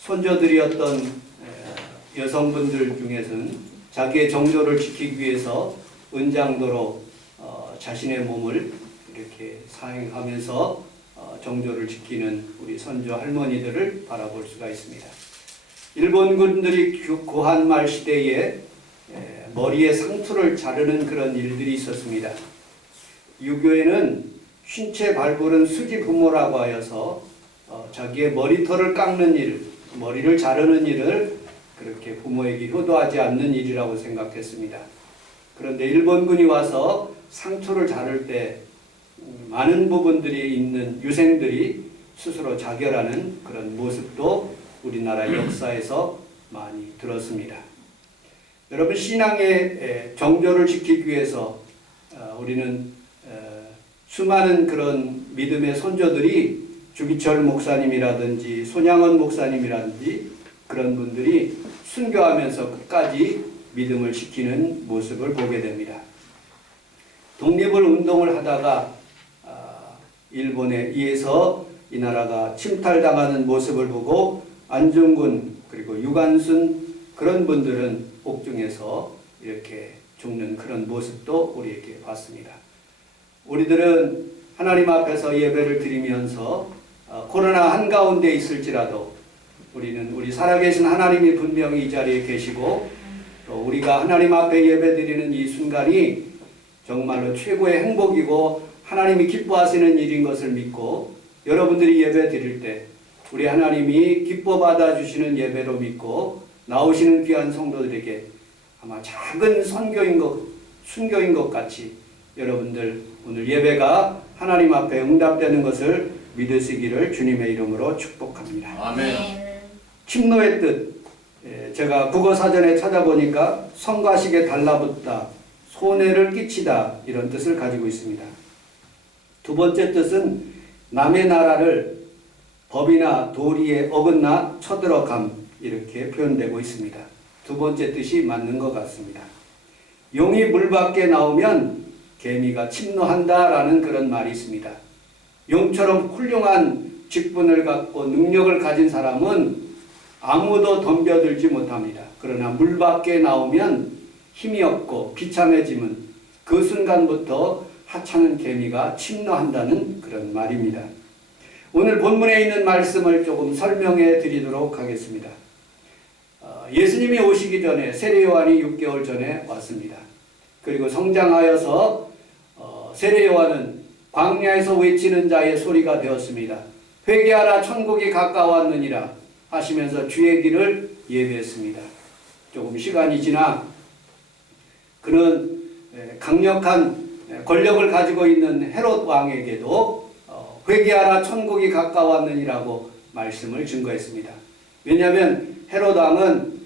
손자들이었던 여성분들 중에서는 자기의 정조를 지키기 위해서 은장도로 자신의 몸을 이렇게 사행하면서 정조를 지키는 우리 선조 할머니들을 바라볼 수가 있습니다. 일본군들이 고한말 시대에 머리에 상투를 자르는 그런 일들이 있었습니다. 유교에는 쉰채 발부른 수지 부모라고 하여서 자기의 머리털을 깎는 일, 머리를 자르는 일을 그렇게 부모에게 효도하지 않는 일이라고 생각했습니다. 그런데 일본군이 와서 상투를 자를 때 많은 부분들이 있는 유생들이 스스로 자결하는 그런 모습도 우리나라 역사에서 많이 들었습니다. 여러분, 신앙의 정조를 지키기 위해서 우리는 수많은 그런 믿음의 선조들이 주기철 목사님이라든지 손양원 목사님이라든지 그런 분들이 순교하면서 끝까지 믿음을 지키는 모습을 보게 됩니다. 독립을 운동을 하다가 일본에 의해서 이 나라가 침탈당하는 모습을 보고 안중근 그리고 유관순 그런 분들은 옥중에서 이렇게 죽는 그런 모습도 우리에게 봤습니다. 우리들은 하나님 앞에서 예배를 드리면서 코로나 한가운데 있을지라도 우리는 우리 살아계신 하나님이 분명히 이 자리에 계시고 또 우리가 하나님 앞에 예배 드리는 이 순간이 정말로 최고의 행복이고 하나님이 기뻐하시는 일인 것을 믿고 여러분들이 예배 드릴 때 우리 하나님이 기뻐 받아주시는 예배로 믿고 나오시는 귀한 성도들에게 아마 작은 순교인 것 같이 여러분들 오늘 예배가 하나님 앞에 응답되는 것을 믿으시기를 주님의 이름으로 축복합니다. 아멘. 침노의 뜻, 제가 국어사전에 찾아보니까 성가시게 달라붙다, 손해를 끼치다 이런 뜻을 가지고 있습니다. 두 번째 뜻은 남의 나라를 법이나 도리에 어긋나 쳐들어감 이렇게 표현되고 있습니다. 두 번째 뜻이 맞는 것 같습니다. 용이 물 밖에 나오면 개미가 침노한다라는 그런 말이 있습니다. 용처럼 훌륭한 직분을 갖고 능력을 가진 사람은 아무도 덤벼들지 못합니다. 그러나 물 밖에 나오면 힘이 없고 비참해지면 그 순간부터 하찮은 개미가 침노한다는 그런 말입니다. 오늘 본문에 있는 말씀을 조금 설명해 드리도록 하겠습니다. 예수님이 오시기 전에 세례요한이 6개월 전에 왔습니다. 그리고 성장하여서 세례요한은 광야에서 외치는 자의 소리가 되었습니다. 회개하라 천국이 가까웠느니라 하시면서 주의 길을 예배했습니다. 조금 시간이 지나 그는 강력한 권력을 가지고 있는 헤롯 왕에게도 회개하라 천국이 가까웠느니라고 말씀을 증거했습니다. 왜냐하면 헤롯 왕은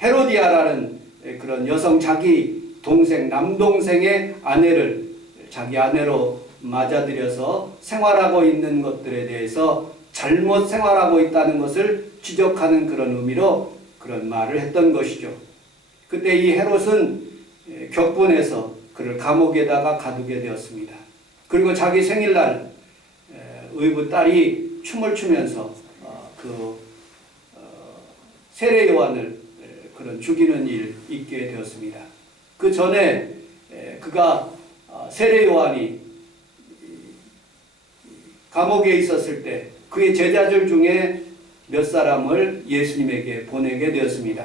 헤로디아라는 그런 여성 자기 동생 남동생의 아내를 자기 아내로 맞아들여서 생활하고 있는 것들에 대해서 잘못 생활하고 있다는 것을 지적하는 그런 의미로 그런 말을 했던 것이죠. 그때 이 헤롯은 격분해서 그를 감옥에다가 가두게 되었습니다. 그리고 자기 생일날 의붓 딸이 춤을 추면서 세례 요한을 그런 죽이는 일 있게 되었습니다. 그 전에 그가 세례 요한이 감옥에 있었을 때 그의 제자들 중에 몇 사람을 예수님에게 보내게 되었습니다.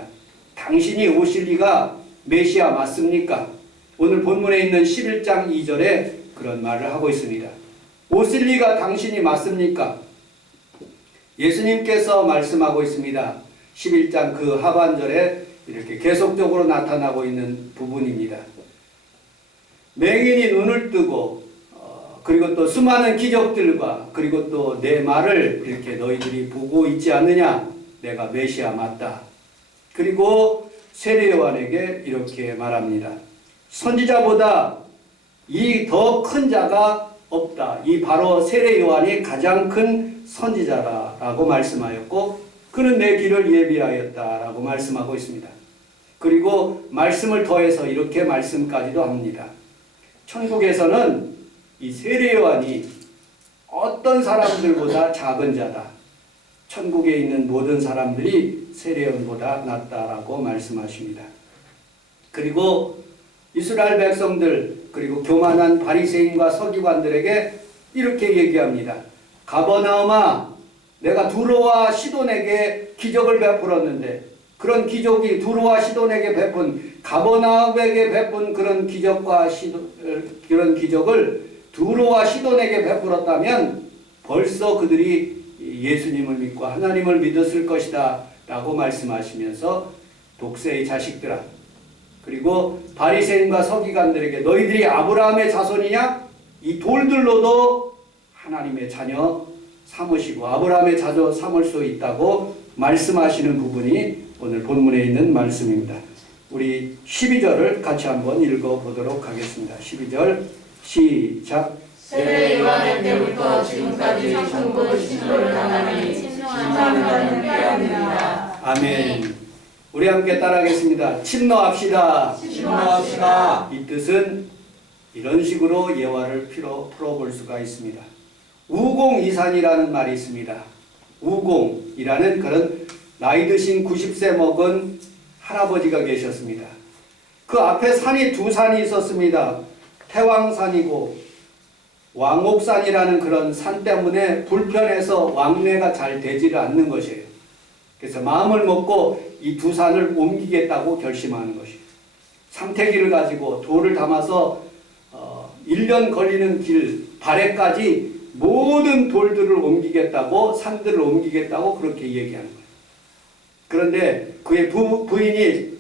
당신이 오실 리가 메시아 맞습니까? 오늘 본문에 있는 11장 2절에 그런 말을 하고 있습니다. 오실 리가 당신이 맞습니까? 예수님께서 말씀하고 있습니다. 11장 그 하반절에 이렇게 계속적으로 나타나고 있는 부분입니다. 맹인이 눈을 뜨고 그리고 또 수많은 기적들과 그리고 또 내 말을 이렇게 너희들이 보고 있지 않느냐? 내가 메시아 맞다. 그리고 세례 요한에게 이렇게 말합니다. 선지자보다 이 더 큰 자가 없다. 이 바로 세례 요한이 가장 큰 선지자라고 말씀하였고 그는 내 길을 예비하였다라고 말씀하고 있습니다. 그리고 말씀을 더해서 이렇게 말씀까지도 합니다. 천국에서는 이 세례 요한이 어떤 사람들보다 작은 자다. 천국에 있는 모든 사람들이 세례요한보다 낫다라고 말씀하십니다. 그리고 이스라엘 백성들 그리고 교만한 바리새인과 서기관들에게 이렇게 얘기합니다. 가버나움아, 내가 두로와 시돈에게 기적을 베풀었는데 그런 기적이 두로와 시돈에게 베푼 가버나움에게 베푼 그런 기적과 그런 기적을 두로와 시돈에게 베풀었다면 벌써 그들이 예수님을 믿고 하나님을 믿었을 것이다 라고 말씀하시면서 독세의 자식들아, 그리고 바리새인과 서기관들에게 너희들이 아브라함의 자손이냐? 이 돌들로도 하나님의 자녀 삼으시고 아브라함의 자녀 삼을 수 있다고 말씀하시는 부분이 오늘 본문에 있는 말씀입니다. 우리 12절을 같이 한번 읽어보도록 하겠습니다. 12절 시작. 세례 요한의 때부터 지금까지 천국의 신도를 당하니 침노하는 빼앗느니라. 아멘. 우리 함께 따라하겠습니다. 침노합시다. 침노합시다. 이 뜻은 이런 식으로 예화를 풀어볼 수가 있습니다. 우공이산이라는 말이 있습니다. 우공이라는 그런 나이 드신 90세 먹은 할아버지가 계셨습니다. 그 앞에 산이 두 산이 있었습니다. 태왕산이고 왕옥산이라는 그런 산 때문에 불편해서 왕래가 잘 되지를 않는 것이에요. 그래서 마음을 먹고 이 두 산을 옮기겠다고 결심하는 것이에요. 삼태기를 가지고 돌을 담아서 1년 걸리는 길 발에까지 모든 돌들을 옮기겠다고, 산들을 옮기겠다고 그렇게 얘기하는 거예요. 그런데 그의 부인이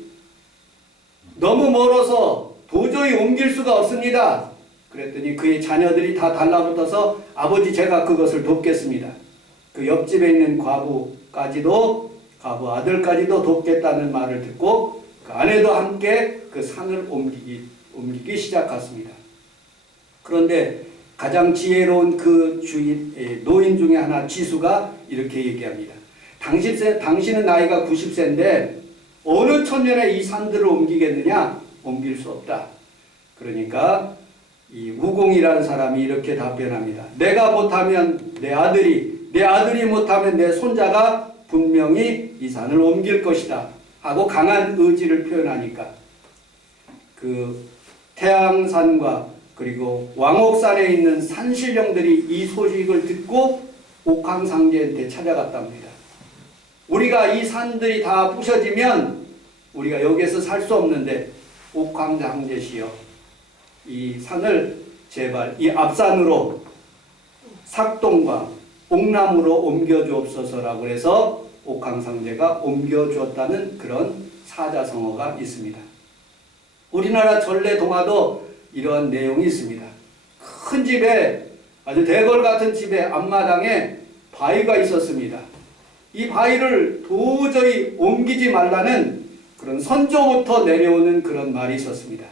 너무 멀어서 도저히 옮길 수가 없습니다. 그랬더니 그의 자녀들이 다 달라붙어서 아버지 제가 그것을 돕겠습니다. 그 옆집에 있는 과부 아들까지도 돕겠다는 말을 듣고 그 아내도 함께 그 산을 옮기기 시작했습니다. 그런데 가장 지혜로운 그 노인 중에 하나 지수가 이렇게 얘기합니다. 당신은 나이가 90세인데 어느 천년에 이 산들을 옮기겠느냐? 옮길 수 없다. 그러니까 이 우공이라는 사람이 이렇게 답변합니다. 내가 못하면 내 아들이 못하면 내 손자가 분명히 이 산을 옮길 것이다 하고 강한 의지를 표현하니까 그 태양산과 그리고 왕옥산에 있는 산신령들이 이 소식을 듣고 옥황상제한테 찾아갔답니다. 우리가 이 산들이 다 부셔지면 우리가 여기에서 살 수 없는데 옥황상제시여 이 산을 제발 이 앞산으로 삭동과 옥남으로 옮겨주옵소서라고 해서 옥황상제가 옮겨주었다는 그런 사자성어가 있습니다. 우리나라 전래동화도 이러한 내용이 있습니다. 큰 집에 아주 대궐 같은 집에 앞마당에 바위가 있었습니다. 이 바위를 도저히 옮기지 말라는 그런 선조부터 내려오는 그런 말이 있었습니다.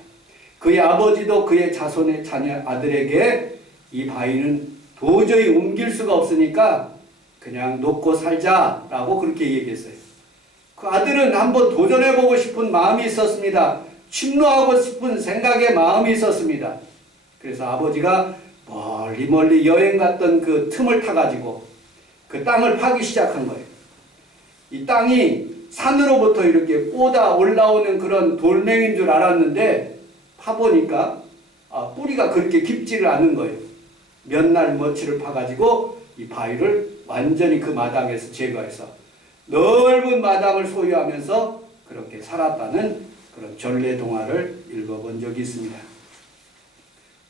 그의 아버지도 그의 자손의 자녀 아들에게 이 바위는 도저히 옮길 수가 없으니까 그냥 놓고 살자라고 그렇게 얘기했어요. 그 아들은 한번 도전해보고 싶은 마음이 있었습니다. 침노하고 싶은 생각의 마음이 있었습니다. 그래서 아버지가 멀리 여행 갔던 그 틈을 타가지고 그 땅을 파기 시작한 거예요. 이 땅이 산으로부터 이렇게 뻗어 올라오는 그런 돌멩이인 줄 알았는데 파보니까 뿌리가 그렇게 깊지를 않은 거예요. 몇 날 며칠을 파가지고 이 바위를 완전히 그 마당에서 제거해서 넓은 마당을 소유하면서 그렇게 살았다는 그런 전래 동화를 읽어본 적이 있습니다.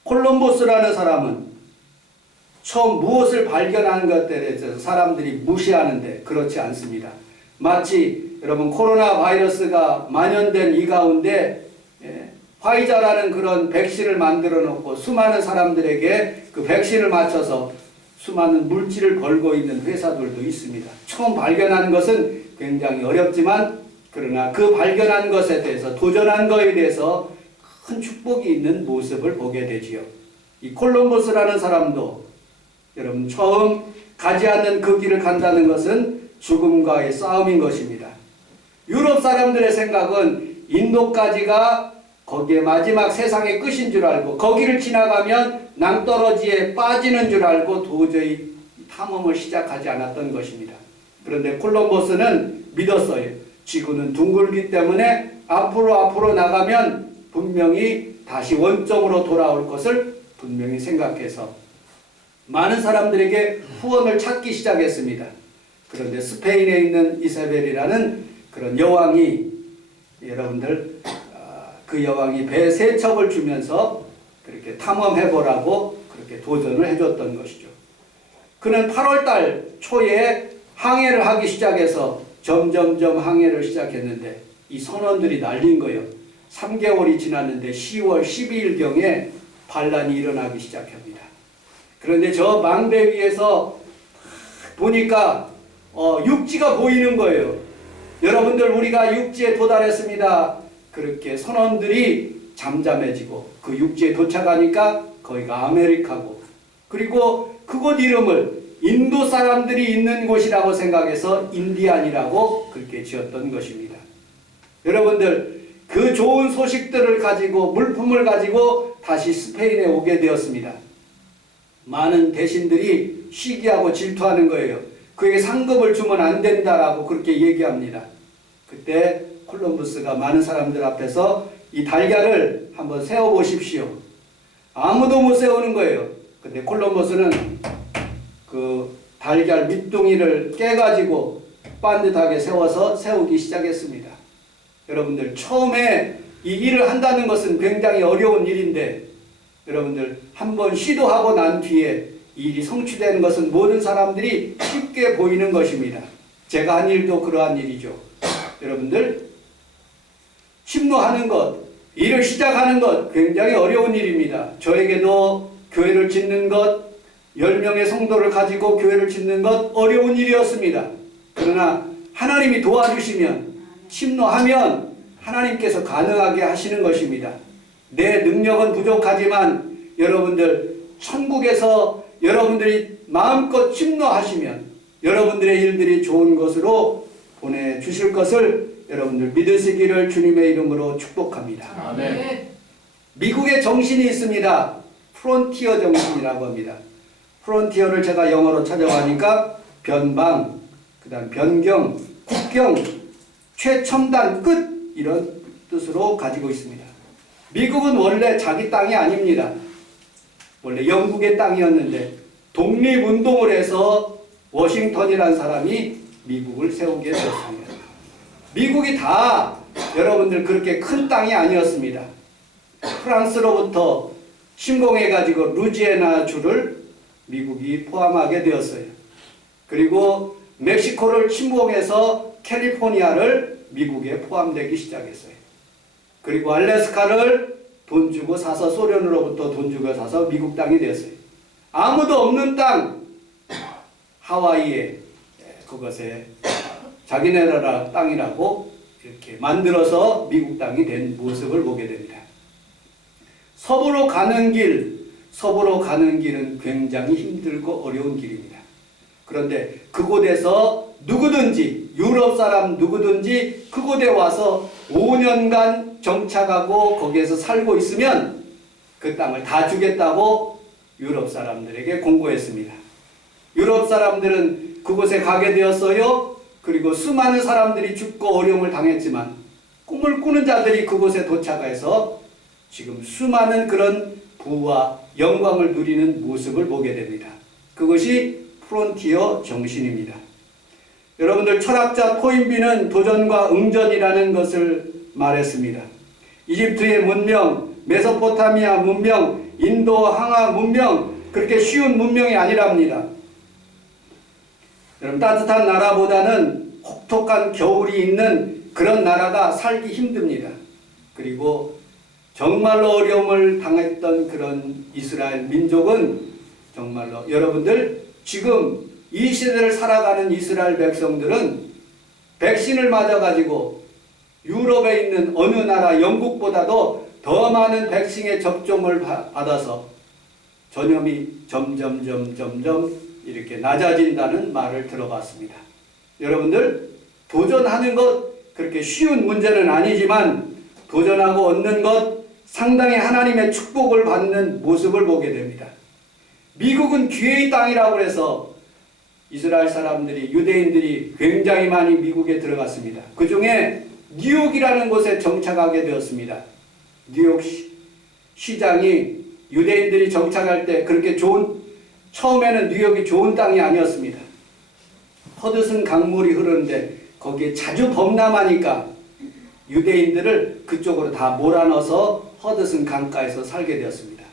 콜럼버스라는 사람은 처음 무엇을 발견하는 것에 대해서 사람들이 무시하는데 그렇지 않습니다. 마치 여러분 코로나 바이러스가 만연된 이 가운데 화이자라는 그런 백신을 만들어 놓고 수많은 사람들에게 그 백신을 맞춰서 수많은 물질을 벌고 있는 회사들도 있습니다. 처음 발견하는 것은 굉장히 어렵지만 그러나 그 발견한 것에 대해서 도전한 것에 대해서 큰 축복이 있는 모습을 보게 되지요. 이 콜럼버스라는 사람도 여러분 처음 가지 않는 그 길을 간다는 것은 죽음과의 싸움인 것입니다. 유럽 사람들의 생각은 인도까지가 거기에 마지막 세상의 끝인 줄 알고 거기를 지나가면 낭떠러지에 빠지는 줄 알고 도저히 탐험을 시작하지 않았던 것입니다. 그런데 콜럼버스는 믿었어요. 지구는 둥글기 때문에 앞으로 나가면 분명히 다시 원점으로 돌아올 것을 분명히 생각해서 많은 사람들에게 후원을 찾기 시작했습니다. 그런데 스페인에 있는 이사벨이라는 그런 여왕이, 여러분들, 그 여왕이 배 3척을 주면서 그렇게 탐험해보라고 그렇게 도전을 해줬던 것이죠. 그는 8월달 초에 항해를 하기 시작해서 점점점 항해를 시작했는데 이 선원들이 날린 거예요. 3개월이 지났는데 10월 12일경에 반란이 일어나기 시작합니다. 그런데 저 망대 위에서 보니까 육지가 보이는 거예요. 여러분들, 우리가 육지에 도달했습니다. 그렇게 선원들이 잠잠해지고 그 육지에 도착하니까 거기가 아메리카고, 그리고 그곳 이름을 인도 사람들이 있는 곳이라고 생각해서 인디안이라고 그렇게 지었던 것입니다. 여러분들, 그 좋은 소식들을 가지고, 물품을 가지고 다시 스페인에 오게 되었습니다. 많은 대신들이 시기하고 질투하는 거예요. 그에게 상급을 주면 안 된다라고 그렇게 얘기합니다. 그때 콜럼버스가 많은 사람들 앞에서 이 달걀을 한번 세워보십시오. 아무도 못 세우는 거예요. 근데 콜럼버스는 그 달걀 밑둥이를 깨가지고 반듯하게 세워서 세우기 시작했습니다. 여러분들, 처음에 이 일을 한다는 것은 굉장히 어려운 일인데, 여러분들, 한번 시도하고 난 뒤에 이 일이 성취되는 것은 모든 사람들이 쉽게 보이는 것입니다. 제가 한 일도 그러한 일이죠. 여러분들, 침노하는 것, 일을 시작하는 것 굉장히 어려운 일입니다. 저에게도 교회를 짓는 것, 10명의 성도를 가지고 교회를 짓는 것 어려운 일이었습니다. 그러나 하나님이 도와주시면, 침노하면 하나님께서 가능하게 하시는 것입니다. 내 능력은 부족하지만 여러분들, 천국에서 여러분들이 마음껏 침노하시면 여러분들의 일들이 좋은 것으로 보내주실 것을 여러분들 믿으시기를 주님의 이름으로 축복합니다. 아멘. 미국의 정신이 있습니다. 프론티어 정신이라고 합니다. 프론티어를 제가 영어로 찾아보니까 변방, 그 다음 변경, 국경, 최첨단, 끝, 이런 뜻으로 가지고 있습니다. 미국은 원래 자기 땅이 아닙니다. 원래 영국의 땅이었는데 독립운동을 해서 워싱턴이라는 사람이 미국을 세우게 되었습니다. 미국이 다 여러분들 그렇게 큰 땅이 아니었습니다. 프랑스로부터 침공해가지고 루지애나 주를 미국이 포함하게 되었어요. 그리고 멕시코를 침공해서 캘리포니아를 미국에 포함되기 시작했어요. 그리고 알래스카를 돈 주고 사서, 소련으로부터 돈 주고 사서 미국 땅이 되었어요. 아무도 없는 땅, 하와이에 그것에 자기네 나라 땅이라고 이렇게 만들어서 미국 땅이 된 모습을 보게 됩니다. 서부로 가는 길은 굉장히 힘들고 어려운 길입니다. 그런데 그곳에서 누구든지, 유럽 사람 누구든지 그곳에 와서 5년간 정착하고 거기에서 살고 있으면 그 땅을 다 주겠다고 유럽 사람들에게 공고했습니다. 유럽 사람들은 그곳에 가게 되었어요. 그리고 수많은 사람들이 죽고 어려움을 당했지만 꿈을 꾸는 자들이 그곳에 도착해서 지금 수많은 그런 부와 영광을 누리는 모습을 보게 됩니다. 그것이 프론티어 정신입니다. 여러분들, 철학자 토인비는 도전과 응전이라는 것을 말했습니다. 이집트의 문명, 메소포타미아 문명, 인도 항아 문명, 그렇게 쉬운 문명이 아니랍니다. 여러분, 따뜻한 나라보다는 혹독한 겨울이 있는 그런 나라가 살기 힘듭니다. 그리고 정말로 어려움을 당했던 그런 이스라엘 민족은 정말로, 여러분들, 지금 이 시대를 살아가는 이스라엘 백성들은 백신을 맞아가지고 유럽에 있는 어느 나라, 영국보다도 더 많은 백신의 접종을 받아서 전염이 점점 이렇게 낮아진다는 말을 들어봤습니다. 여러분들, 도전하는 것 그렇게 쉬운 문제는 아니지만 도전하고 얻는 것 상당히 하나님의 축복을 받는 모습을 보게 됩니다. 미국은 기회의 땅이라고 해서 이스라엘 사람들이, 유대인들이 굉장히 많이 미국에 들어갔습니다. 그 중에 뉴욕이라는 곳에 정착하게 되었습니다. 뉴욕 시장이 유대인들이 정착할 때 그렇게 처음에는 뉴욕이 좋은 땅이 아니었습니다. 허드슨 강물이 흐르는데 거기에 자주 범람하니까 유대인들을 그쪽으로 다 몰아넣어서 허드슨 강가에서 살게 되었습니다.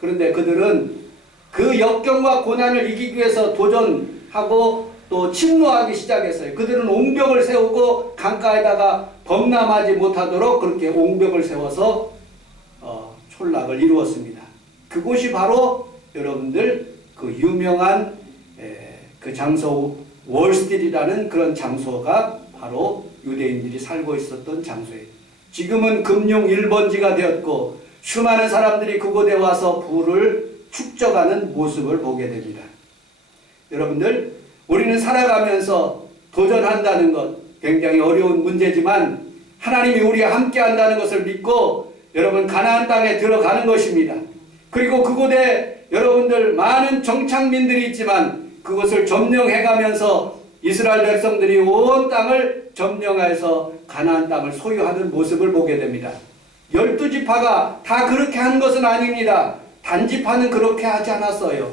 그런데 그들은 그 역경과 고난을 이기기 위해서 도전하고 또 침노하기 시작했어요. 그들은 옹벽을 세우고 강가에다가 범람하지 못하도록 그렇게 옹벽을 세워서 촌락을 이루었습니다. 그곳이 바로 여러분들 그 유명한 그 장소 월스트리트라는 그런 장소가 바로 유대인들이 살고 있었던 장소예요. 지금은 금융 1번지가 되었고 수많은 사람들이 그곳에 와서 부를 축적하는 모습을 보게 됩니다. 여러분들, 우리는 살아가면서 도전한다는 것 굉장히 어려운 문제지만 하나님이 우리와 함께 한다는 것을 믿고 여러분 가나안 땅에 들어가는 것입니다. 그리고 그곳에 여러분들 많은 정착민들이 있지만 그것을 점령해가면서 이스라엘 백성들이 온 땅을 점령해서 가나안 땅을 소유하는 모습을 보게 됩니다. 12지파가 다 그렇게 한 것은 아닙니다. 단지파는 그렇게 하지 않았어요.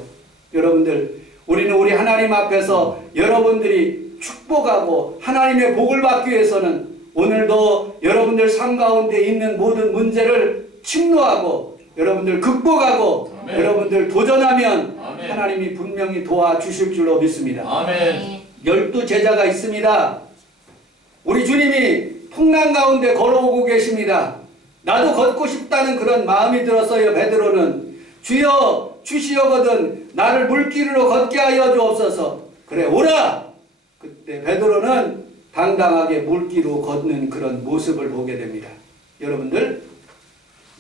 여러분들, 우리는 우리 하나님 앞에서 여러분들이 축복하고 하나님의 복을 받기 위해서는 오늘도 여러분들 삶 가운데 있는 모든 문제를 침노하고 여러분들 극복하고 아멘. 여러분들 도전하면 아멘. 하나님이 분명히 도와주실 줄로 믿습니다. 아멘. 12제자가 있습니다. 우리 주님이 풍랑 가운데 걸어오고 계십니다. 나도 걷고 싶다는 그런 마음이 들었어요. 베드로는 주여 주시려거든 나를 물길로 걷게 하여 주옵소서. 그래 오라. 그때 베드로는 당당하게 물길로 걷는 그런 모습을 보게 됩니다. 여러분들,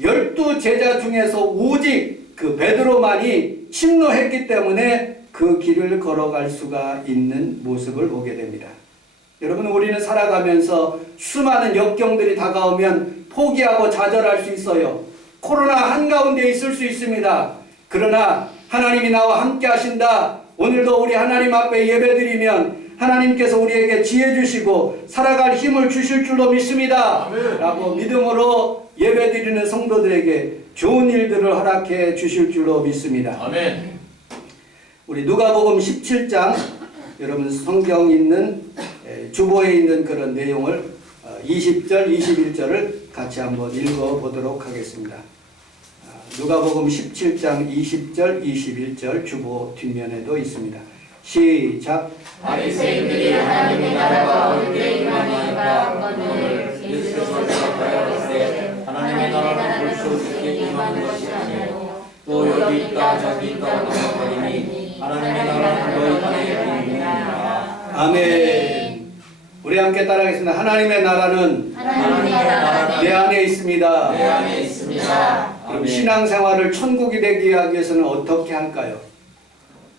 12제자 중에서 오직 그 베드로만이 침노했기 때문에 그 길을 걸어갈 수가 있는 모습을 보게 됩니다. 여러분, 우리는 살아가면서 수많은 역경들이 다가오면 포기하고 좌절할 수 있어요. 코로나 한가운데 있을 수 있습니다. 그러나 하나님이 나와 함께 하신다. 오늘도 우리 하나님 앞에 예배드리면 하나님께서 우리에게 지혜 주시고 살아갈 힘을 주실 줄로 믿습니다. 아멘. 라고 믿음으로 예배드리는 성도들에게 좋은 일들을 허락해 주실 줄로 믿습니다. 아멘. 우리 누가복음 17장, 여러분 성경 있는 주보에 있는 그런 내용을 20절, 21절을 같이 한번 읽어보도록 하겠습니다. 누가복음 17장 20절, 21절 주보 뒷면에도 있습니다. 시작. 바리새인들이 하나님의 나라가 어디에 임하니까 건너를 예수께서 대답하여 하나님의 나라는 볼 수 있게 임하는 것이 아니고 또 여기 있다 저기 있다 넘어가리니 하나님의 나라는 너희 안에 있느니라. 아멘. 우리 함께 따라하겠습니다. 하나님의 나라는 내 안에 있습니다. 내 안에 있습니다. 그럼 신앙생활을 천국이 되기 위해서는 어떻게 할까요?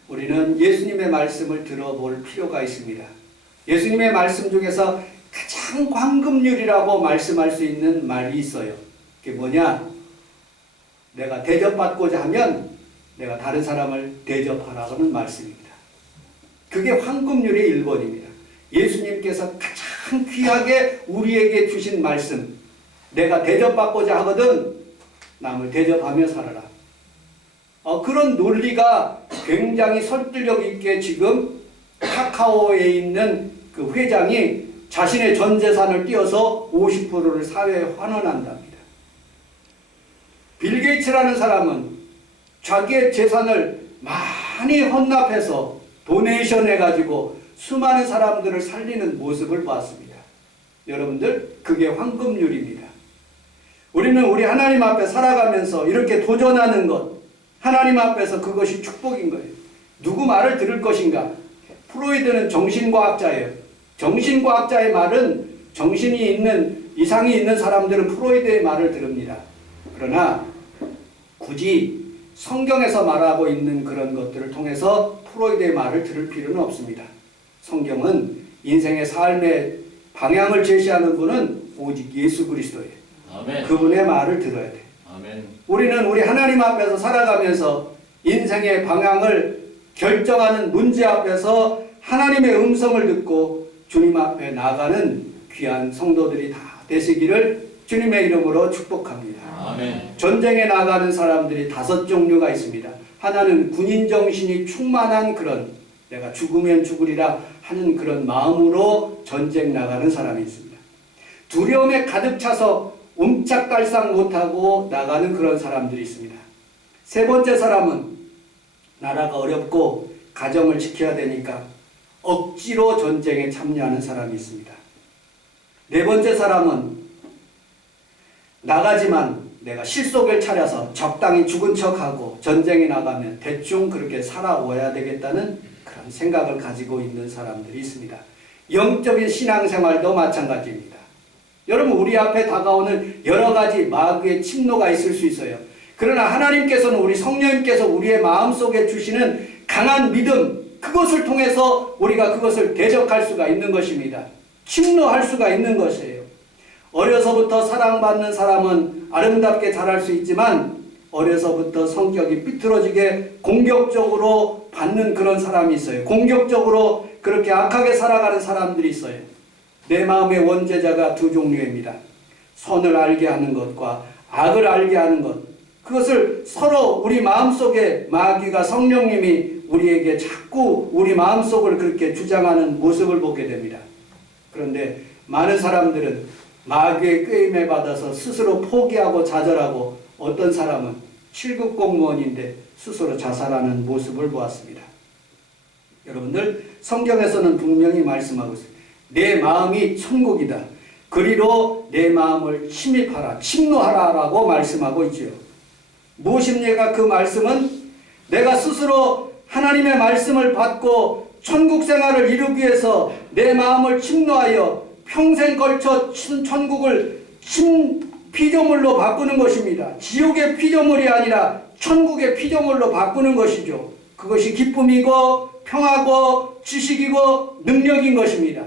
우리는 예수님의 말씀을 들어볼 필요가 있습니다. 예수님의 말씀 중에서 가장 황금률이라고 말씀할 수 있는 말이 있어요. 그게 뭐냐? 내가 대접받고자 하면 내가 다른 사람을 대접하라는 말씀입니다. 그게 황금률의 1번입니다. 예수님께서 가장 귀하게 우리에게 주신 말씀. 내가 대접받고자 하거든 남을 대접하며 살아라. 그런 논리가 굉장히 설득력 있게 지금 카카오에 있는 그 회장이 자신의 전 재산을 띄어서 50%를 사회에 환원한답니다. 빌 게이츠라는 사람은 자기의 재산을 많이 헌납해서 도네이션 해가지고 수많은 사람들을 살리는 모습을 봤습니다. 여러분들, 그게 황금률입니다. 우리는 우리 하나님 앞에 살아가면서 이렇게 도전하는 것, 하나님 앞에서 그것이 축복인 거예요. 누구 말을 들을 것인가? 프로이드는 정신과학자예요. 정신과학자의 말은 정신이 있는, 이상이 있는 사람들은 프로이드의 말을 들읍니다. 그러나 굳이 성경에서 말하고 있는 그런 것들을 통해서 프로이드의 말을 들을 필요는 없습니다. 성경은 인생의 삶의 방향을 제시하는 분은 오직 예수 그리스도예요. 아멘. 그분의 말을 들어야 돼요. 아멘. 우리는 우리 하나님 앞에서 살아가면서 인생의 방향을 결정하는 문제 앞에서 하나님의 음성을 듣고 주님 앞에 나가는 귀한 성도들이 다 되시기를 주님의 이름으로 축복합니다. 아멘. 전쟁에 나가는 사람들이 5 종류가 있습니다. 하나는 군인 정신이 충만한 그런 내가 죽으면 죽으리라 하는 그런 마음으로 전쟁 나가는 사람이 있습니다. 두려움에 가득 차서 옴짝달싹 못하고 나가는 그런 사람들이 있습니다. 3번째 사람은 나라가 어렵고 가정을 지켜야 되니까 억지로 전쟁에 참여하는 사람이 있습니다. 4번째 사람은 나가지만 내가 실속을 차려서 적당히 죽은 척하고 전쟁에 나가면 대충 그렇게 살아와야 되겠다는 그런 생각을 가지고 있는 사람들이 있습니다. 영적인 신앙생활도 마찬가지입니다. 여러분, 우리 앞에 다가오는 여러 가지 마귀의 침노가 있을 수 있어요. 그러나 하나님께서는 우리 성령님께서 우리의 마음속에 주시는 강한 믿음, 그것을 통해서 우리가 그것을 대적할 수가 있는 것입니다. 침노할 수가 있는 것이에요. 어려서부터 사랑받는 사람은 아름답게 자랄 수 있지만 어려서부터 성격이 삐뚤어지게 공격적으로 받는 그런 사람이 있어요. 공격적으로 그렇게 악하게 살아가는 사람들이 있어요. 내 마음의 원죄자가 2 종류입니다. 선을 알게 하는 것과 악을 알게 하는 것. 그것을 서로 우리 마음속에 마귀가 성령님이 우리에게 자꾸 우리 마음속을 그렇게 주장하는 모습을 보게 됩니다. 그런데 많은 사람들은 마귀의 꾀임에 받아서 스스로 포기하고 좌절하고 어떤 사람은 7급 공무원인데 스스로 자살하는 모습을 보았습니다. 여러분들, 성경에서는 분명히 말씀하고 있습니다. 내 마음이 천국이다. 그리로 내 마음을 침입하라, 침노하라 라고 말씀하고 있지요. 무엇입니까? 그 말씀은 내가 스스로 하나님의 말씀을 받고 천국 생활을 이루기 위해서 내 마음을 침노하여 평생 걸쳐 천국을 피조물로 바꾸는 것입니다. 지옥의 피조물이 아니라 천국의 피조물로 바꾸는 것이죠. 그것이 기쁨이고 평화고 지식이고 능력인 것입니다.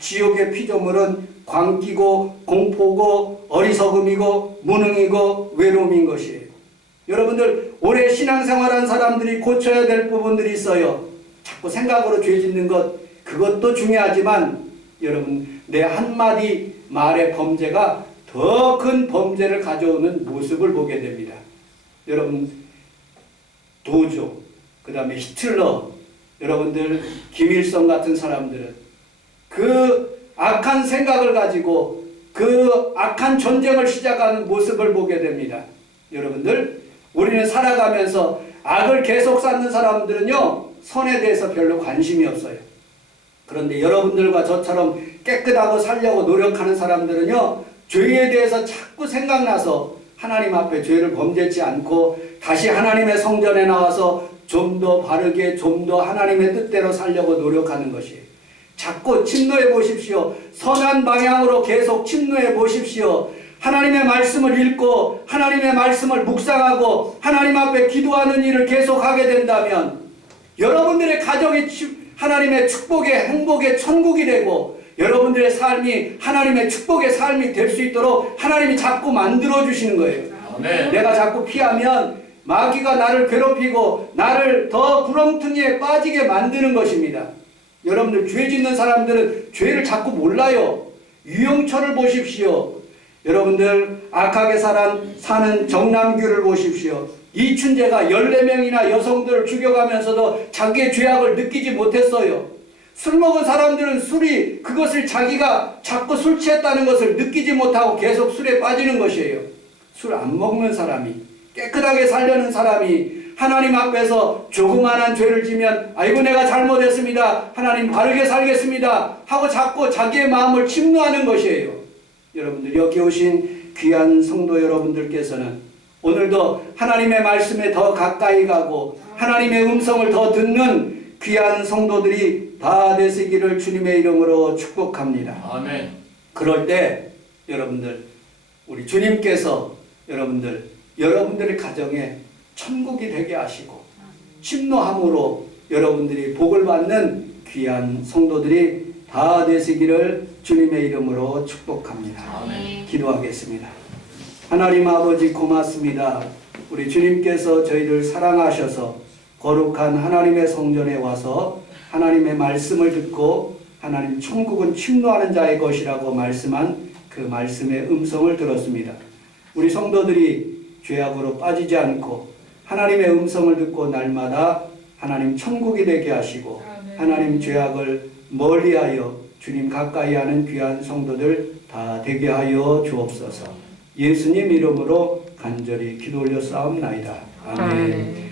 지옥의 피조물은 광기고 공포고 어리석음이고 무능이고 외로움인 것이에요. 여러분들, 오래 신앙생활한 사람들이 고쳐야 될 부분들이 있어요. 자꾸 생각으로 죄 짓는 것, 그것도 중요하지만 여러분, 내 한마디 말의 범죄가 더 큰 범죄를 가져오는 모습을 보게 됩니다. 여러분, 도조, 그 다음에 히틀러, 여러분들 김일성 같은 사람들은 그 악한 생각을 가지고 그 악한 전쟁을 시작하는 모습을 보게 됩니다. 여러분들, 우리는 살아가면서 악을 계속 쌓는 사람들은요, 선에 대해서 별로 관심이 없어요. 그런데 여러분들과 저처럼 깨끗하고 살려고 노력하는 사람들은요, 죄에 대해서 자꾸 생각나서 하나님 앞에 죄를 범죄치 않고 다시 하나님의 성전에 나와서 좀 더 바르게, 좀 더 하나님의 뜻대로 살려고 노력하는 것이에요. 자꾸 침노해 보십시오. 선한 방향으로 계속 침노해 보십시오. 하나님의 말씀을 읽고 하나님의 말씀을 묵상하고 하나님 앞에 기도하는 일을 계속하게 된다면 여러분들의 가정이 하나님의 축복의 행복의 천국이 되고 여러분들의 삶이 하나님의 축복의 삶이 될 수 있도록 하나님이 자꾸 만들어주시는 거예요. 아멘. 내가 자꾸 피하면 마귀가 나를 괴롭히고 나를 더 구렁텅이에 빠지게 만드는 것입니다. 여러분들, 죄 짓는 사람들은 죄를 자꾸 몰라요. 유영철을 보십시오. 여러분들, 악하게 사는 정남규를 보십시오. 이춘재가 14명이나 여성들을 죽여가면서도 자기의 죄악을 느끼지 못했어요. 술 먹은 사람들은 술이 그것을 자기가 자꾸 술 취했다는 것을 느끼지 못하고 계속 술에 빠지는 것이에요. 술 안 먹는 사람이, 깨끗하게 살려는 사람이 하나님 앞에서 조그만한 죄를 지면 아이고 내가 잘못했습니다, 하나님 바르게 살겠습니다 하고 자꾸 자기의 마음을 침노하는 것이에요. 여러분들, 여기 오신 귀한 성도 여러분들께서는 오늘도 하나님의 말씀에 더 가까이 가고 하나님의 음성을 더 듣는 귀한 성도들이 다 되시기를 주님의 이름으로 축복합니다. 아멘. 그럴 때 여러분들, 우리 주님께서 여러분들의 가정에 천국이 되게 하시고 침노함으로 여러분들이 복을 받는 귀한 성도들이 다 되시기를 주님의 이름으로 축복합니다. 아멘. 기도하겠습니다. 하나님 아버지, 고맙습니다. 우리 주님께서 저희를 사랑하셔서 거룩한 하나님의 성전에 와서 하나님의 말씀을 듣고 하나님 천국은 침노하는 자의 것이라고 말씀한 그 말씀의 음성을 들었습니다. 우리 성도들이 죄악으로 빠지지 않고 하나님의 음성을 듣고 날마다 하나님 천국이 되게 하시고 하나님 죄악을 멀리하여 주님 가까이 하는 귀한 성도들 다 되게 하여 주옵소서. 예수님 이름으로 간절히 기도 올려 싸움나이다. 아멘.